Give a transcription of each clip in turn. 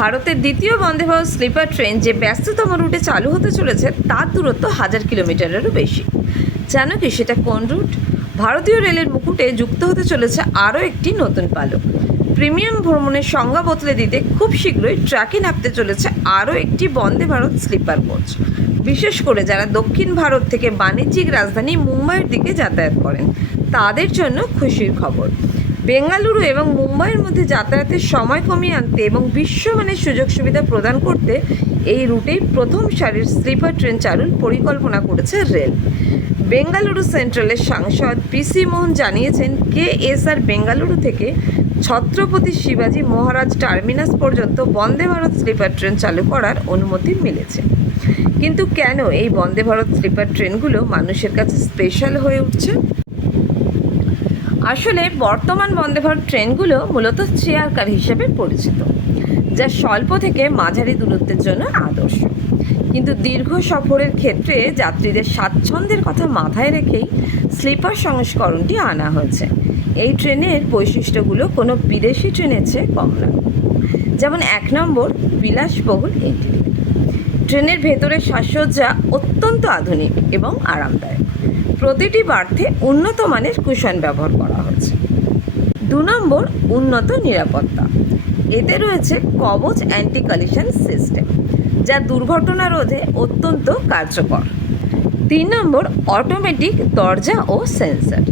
ভারতের দ্বিতীয় Vande Bharat sleeper train যে ব্যস্ততম রুটে চালু হতে চলেছে তার দূরত্ব 1000 কিলোমিটারেরও বেশি। জানো কি সেটা কোন রুট? ভারতীয় রেলের মুকুটে যুক্ত হতে চলেছে আরও একটি নতুন পালক। প্রিমিয়াম ভ্রমণের সংজ্ঞা বদলে দিতে খুব শীঘ্রই ট্র্যাকে নামতে চলেছে আরও একটি বন্দে ভারত স্লিপার কোচ, বিশেষ করে যারা দক্ষিণ ভারত থেকে বাণিজ্যিক রাজধানী মুম্বাইয়ের দিকে যাতায়াত করেন তাদের জন্য খুশির খবর। বেঙ্গালুরু এবং মুম্বাইয়ের মধ্যে যাতায়াতের সময় কমিয়ে আনতে এবং বিশ্বমানের সুযোগ সুবিধা প্রদান করতে এই রুটেই প্রথম সারির স্লিপার ট্রেন চালুর পরিকল্পনা করেছে রেল। বেঙ্গালুরু সেন্ট্রালের সাংসদ পিসি মোহন জানিয়েছেন, কেএসআর বেঙ্গালুরু থেকে ছত্রপতি শিবাজি মহারাজ টার্মিনাস পর্যন্ত বন্দে ভারত স্লিপার ট্রেন চালু করার অনুমতি মিলেছে। কিন্তু কেন এই বন্দে ভারত স্লিপার ট্রেনগুলো মানুষের কাছে স্পেশাল হয়ে উঠছে? আসলে বর্তমান বন্দে ভারত ট্রেনগুলো মূলত চেয়ার কার হিসেবে পরিচিত, যা স্বল্প থেকে মাঝারি দূরত্বের জন্য আদর্শ। কিন্তু দীর্ঘ সফরের ক্ষেত্রে যাত্রীদের স্বাচ্ছন্দ্যের কথা মাথায় রেখেই স্লিপার সংস্করণটি আনা হয়েছে। এই ট্রেনের বৈশিষ্ট্যগুলো কোনো বিদেশি ট্রেনের চেয়ে কম না। যেমন 1 নম্বর, বিলাসবহুল ইন্টেরিয়র। ট্রেনের ভেতরের সাজসজ্জা অত্যন্ত আধুনিক এবং আরামদায়ক। প্রতিটি বার্থে উন্নত মানের কুশন ব্যবহার করা হয়েছে। 2 নম্বর, উন্নত নিরাপত্তা। এতে রয়েছে কবচ অ্যান্টি কলিশন সিস্টেম, যা দুর্ঘটনা রোধে অত্যন্ত কার্যকর। 3 নম্বর, অটোমেটিক দরজা ও সেন্সর।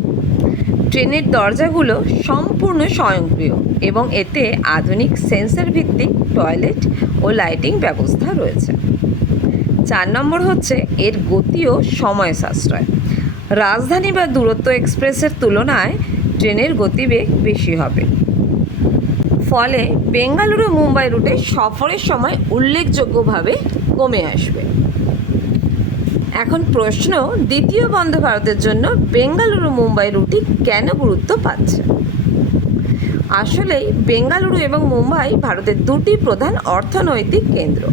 ট্রেনের দরজাগুলো সম্পূর্ণ স্বয়ংক্রিয় এবং এতে আধুনিক সেন্সর ভিত্তিক টয়লেট ও লাইটিং ব্যবস্থা রয়েছে। 4 নম্বর হচ্ছে এর গতি ও সময় সাশ্রয়। রাজধানী বা দূরত্ব এক্সপ্রেসের তুলনায় ট্রেনের গতিবেগ বেশি হবে, ফলে বেঙ্গালুরু মুম্বাই রুটে সফরের সময় উল্লেখযোগ্যভাবে কমে আসবে। এখন প্রশ্ন, দ্বিতীয় বন্দে ভারতের জন্য বেঙ্গালুরু মুম্বাই রুটটি কেন গুরুত্ব পাচ্ছে? আসলেই বেঙ্গালুরু এবং মুম্বাই ভারতের দুটি প্রধান অর্থনৈতিক কেন্দ্র।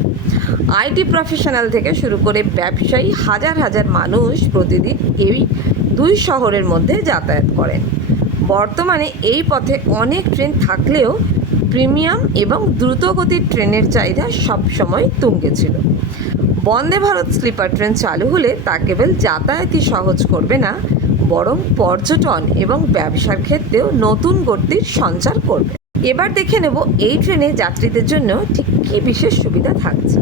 আইটি প্রফেশনাল থেকে শুরু করে ব্যবসায়ী হাজার হাজার মানুষ প্রতিদিন এই দুই শহরের মধ্যে যাতায়াত করেন। বর্তমানে এই পথে অনেক ট্রেন থাকলেও প্রিমিয়াম এবং দ্রুতগতির ট্রেনের চাহিদা সবসময় তুঙ্গে ছিল। বন্দে ভারত স্লিপার ট্রেন চালু হলে তা কেবল যাতায়াতই সহজ করবে না, বরং পর্যটন এবং ব্যবসার ক্ষেত্রেও নতুন গতির সঞ্চার করবে। এবার দেখে নেব এই ট্রেনে যাত্রীদের জন্য ঠিক কী বিশেষ সুবিধা থাকছে।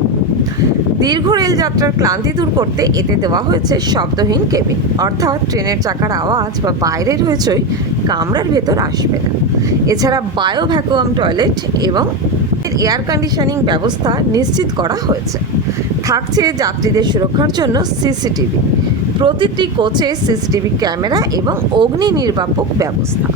দীর্ঘ রেলযাত্রার ক্লান্তি দূর করতে এতে দেওয়া হয়েছে শব্দহীন কেবিন, অর্থাৎ ট্রেনের চাকার আওয়াজ বা বাইরের হইচই কামরার ভেতর আসবে না। এছাড়া বায়ো ভ্যাকুয়াম টয়লেট এবং এয়ার কন্ডিশনিং ব্যবস্থা নিশ্চিত করা হয়েছে। থাকছে যাত্রীদের সুরক্ষার জন্য সিসিটিভি, প্রতিটি কোচে সিসিটিভি ক্যামেরা এবং অগ্নি নির্বাপক ব্যবস্থা।